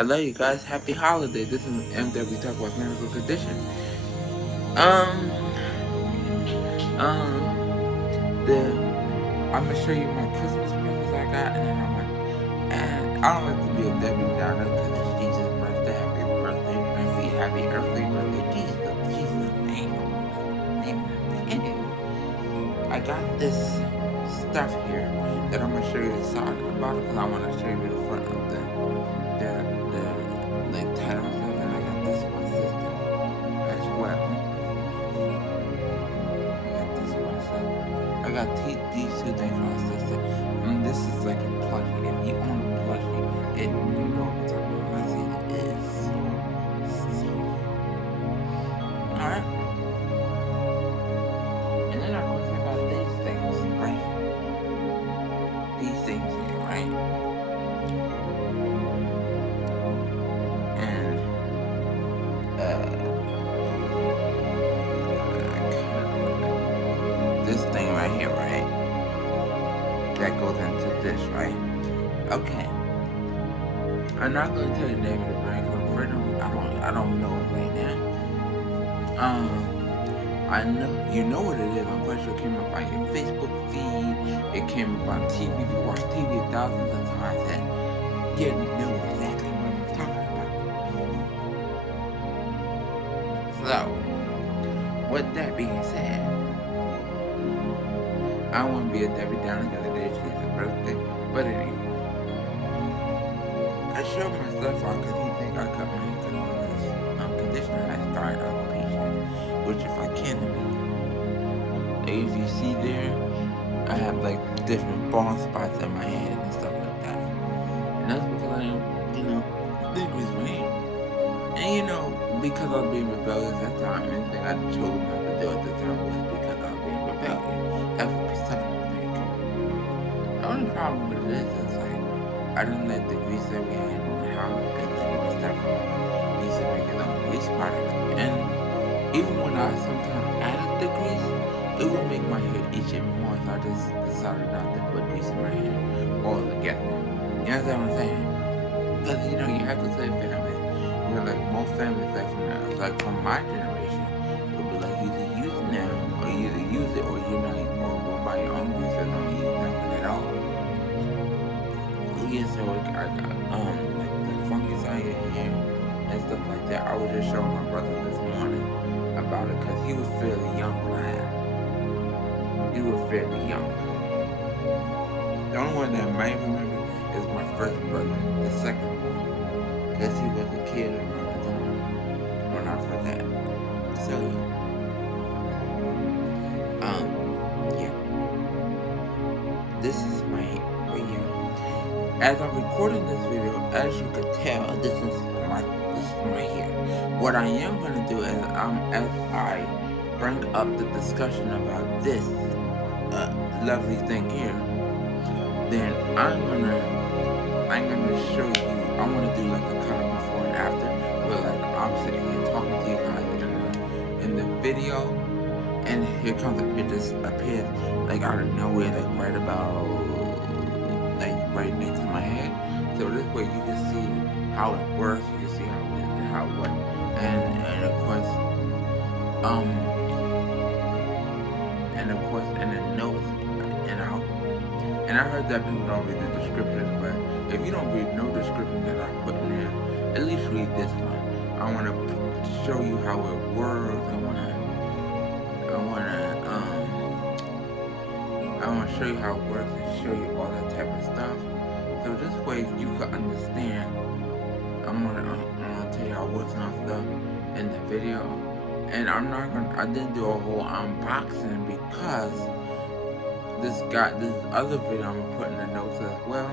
I love you guys. Happy holiday. This is MW Talk about Medical Condition. Um, I'm gonna show you my Christmas presents I got, and I don't like to be a Debbie Downer because it's Jesus' birthday. Happy earthly birthday, Jesus, name. Anyway, I got this stuff here that I'm gonna show you the side about it because I want to show you the front of the title and stuff, and I got this for my sister as well. I got these two things for my sister. And this is like a plushie. If you own a plushie, you know what I'm talking about. I see it is so. Alright. And then of course I got these things, right? These things here, right? And this thing right here, right? That goes into this, right? Okay. I'm not gonna tell you the name of the brand because I'm afraid I don't know it right now. I know you know what it is. I'm quite sure it came up on your Facebook feed. It came up on TV. If you watch TV thousands of times, and you know exactly what I'm talking about. So, with that being said, I don't want to be a Debbie Downer because it is his birthday. But anyway, I showed myself out because he think I cut my hair because this conditioner has started alopecia, which if I can, if you see there, I have like different bald spots in my head and stuff like that. And that's because I am, degrees my hair. And because I was being rebellious at the time, and I chose not to do at the time was because I was being rebellious. That's what something like. The only problem with this is like I didn't let the grease that we had in the house because my stepfather used to make his own grease product. And even when I sometimes added the grease, it would make my hair itch even more, so I just decided not to put grease in my hair altogether. You understand what I'm saying? Because you have to say family. Where like most families like from my generation would be like either use it now or either use it or you're not or go buy your own grease and don't use nothing at all. Yeah, so like I got like the fungus out your hair and stuff like that. I was just showing my brother this morning about it because he was fairly young when I had him. He was fairly young. The only one that I might remember is my first brother, the second one, because he was a kid around the time when I first had him. So yeah. This is my radio. As I'm recording this video, as you could tell, this is my hair. What I am gonna do is as I bring up the discussion about this lovely thing here, then I'm gonna show you. I want to do like a color before and after, where like I'm sitting here talking to you guys in the video, and here comes a picture appears like out of nowhere, like right about right next to my head. So this way you can see how it works. You can see how it works, and of course and the notes and I heard that people don't read the descriptions, but if you don't read no description that I put in there, at least read this one. I want to show you how it works. I want to show you how it works and show you all that type of stuff. So this way you can understand. I'm gonna tell you how it works and stuff in the video. And I didn't do a whole unboxing because this other video I'm gonna put in the notes as well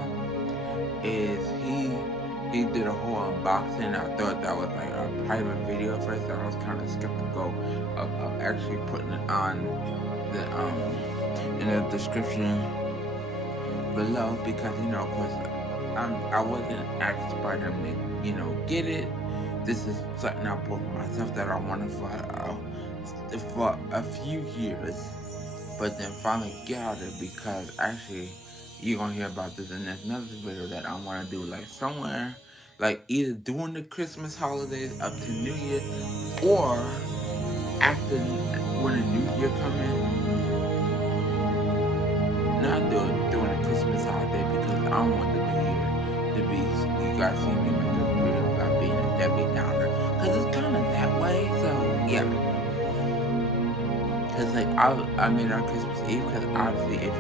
is he did a whole unboxing. I thought that was like a private video at first, and I was kind of skeptical of actually putting it on the in the description below because of course I wasn't asked by them to get it. This is something I bought for myself that I wanted for a few years, but then finally got it because actually you're gonna hear about this in another video that I want to do like somewhere like either during the Christmas holidays up to New Year, or after when the New Year come in. Not during the Christmas holiday because I don't want the New Year to be. You guys see me make a video about being a Debbie Downer because it's kind of that way. So yeah. Cause like I made it on Christmas Eve because obviously if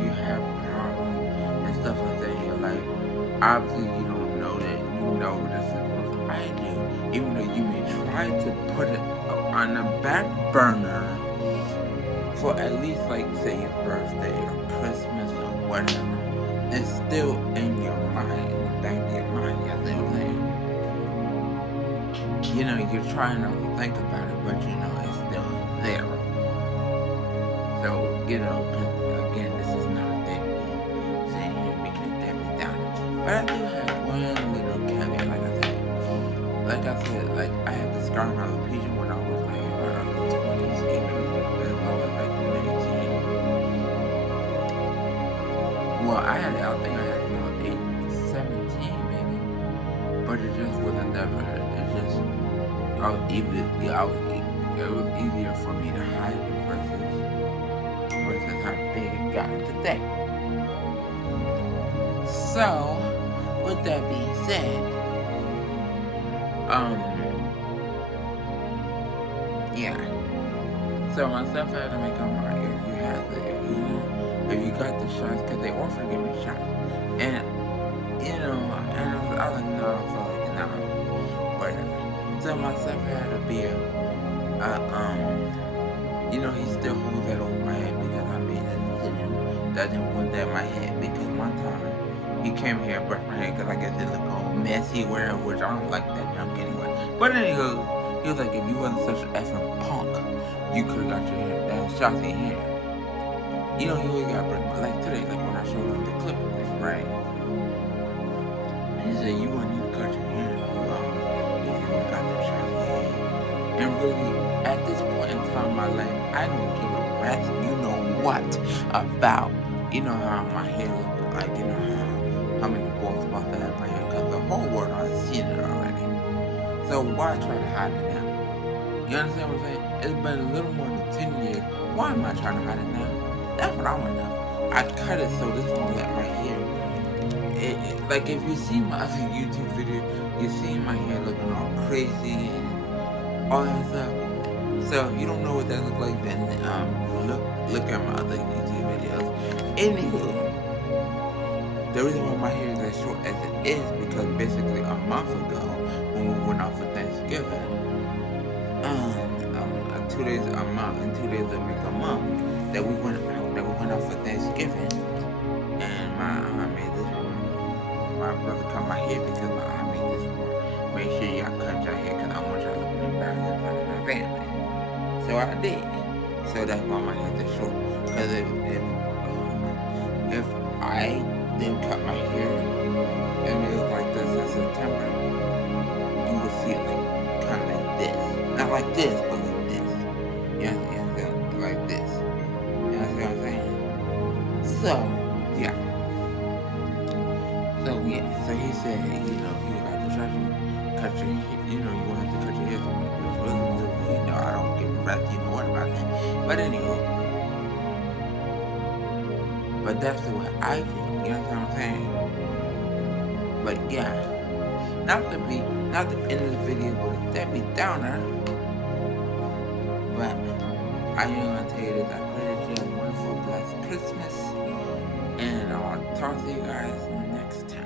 you have problems and stuff like that, you're like obviously you don't know that you know this is what I do, even though you may try to put it on the back burner for at least like say your birthday or Christmas or whatever. It's still in your mind, in the back of your mind. You know what I'm saying? You know, you're trying not to think about it, but you know it's still there. So, you know, again, this is not a Debbie saying you're making a Debbie Downer. But I do have one little caveat, like I said, like I had the scar on alopecia when I was like in my early 20s, even as low as like 19. Well, I think I had it around 17 maybe, but it just wasn't never. It just it was easier for me to hide it versus how big it got today. So, with that being said, yeah. So myself had to make up my if you got the shots, because they offered to give me shots, and you know, and I was like, no, I feel like no, whatever. So myself had to be you know, he still holds that over my head because I made that decision that I didn't want that in my head because one time he came here and brushed my head because I guess it looked all messy or whatever, which I don't like that junk anyway. But anywho, he was like, if you wasn't such an effing punk, you could have got your shots in your hair. You know, you always gotta bring like today, like when I showed him the clip of this, right? And he said, you wouldn't even cut your hair if you would have got your shots in your hair. And really, at this point in time in my life, I don't give a rat's you know what about, you know, how my hair looks like, you know, how many bald spots I have in my hair, because the whole world has seen it already. So why try to hide it now? You understand what I'm saying? It's been a little more than 10 years. Why am I trying to hide it now? That's what I want to know. I cut it so this won't let my hair. Like if you see my other YouTube video, you see my hair looking all crazy and all that stuff. So if you don't know what that looks like, then look at my other YouTube videos. Anywho, the reason why my hair is as short as it is because basically a month ago when we went out for Thanksgiving, 2 days a month and 2 days a week a month that we went out for Thanksgiving, and my aunt made this one. My brother cut my hair because my aunt made this one. Make sure y'all cut your hair because I want y'all looking embarrassed in front of my family. So I did. So that's why my hair is short. Because if I didn't cut my hair and it was like this in September, you would see it like kind of like this. Not like this, but like this. Yeah, like this. You know what I'm saying? So, yeah. So he said, you know, if you got the shot, you cut your hair, you know, you won't have to cut your hair so much. Which really, you know, I don't give a rest, you know what about that. But anyway. But that's the way I feel, you know what I'm saying? But yeah. Not to end this video with a Debbie Downer. But I am gonna tell you this, I pray that you have a wonderful, blessed Christmas. And I'll talk to you guys next time.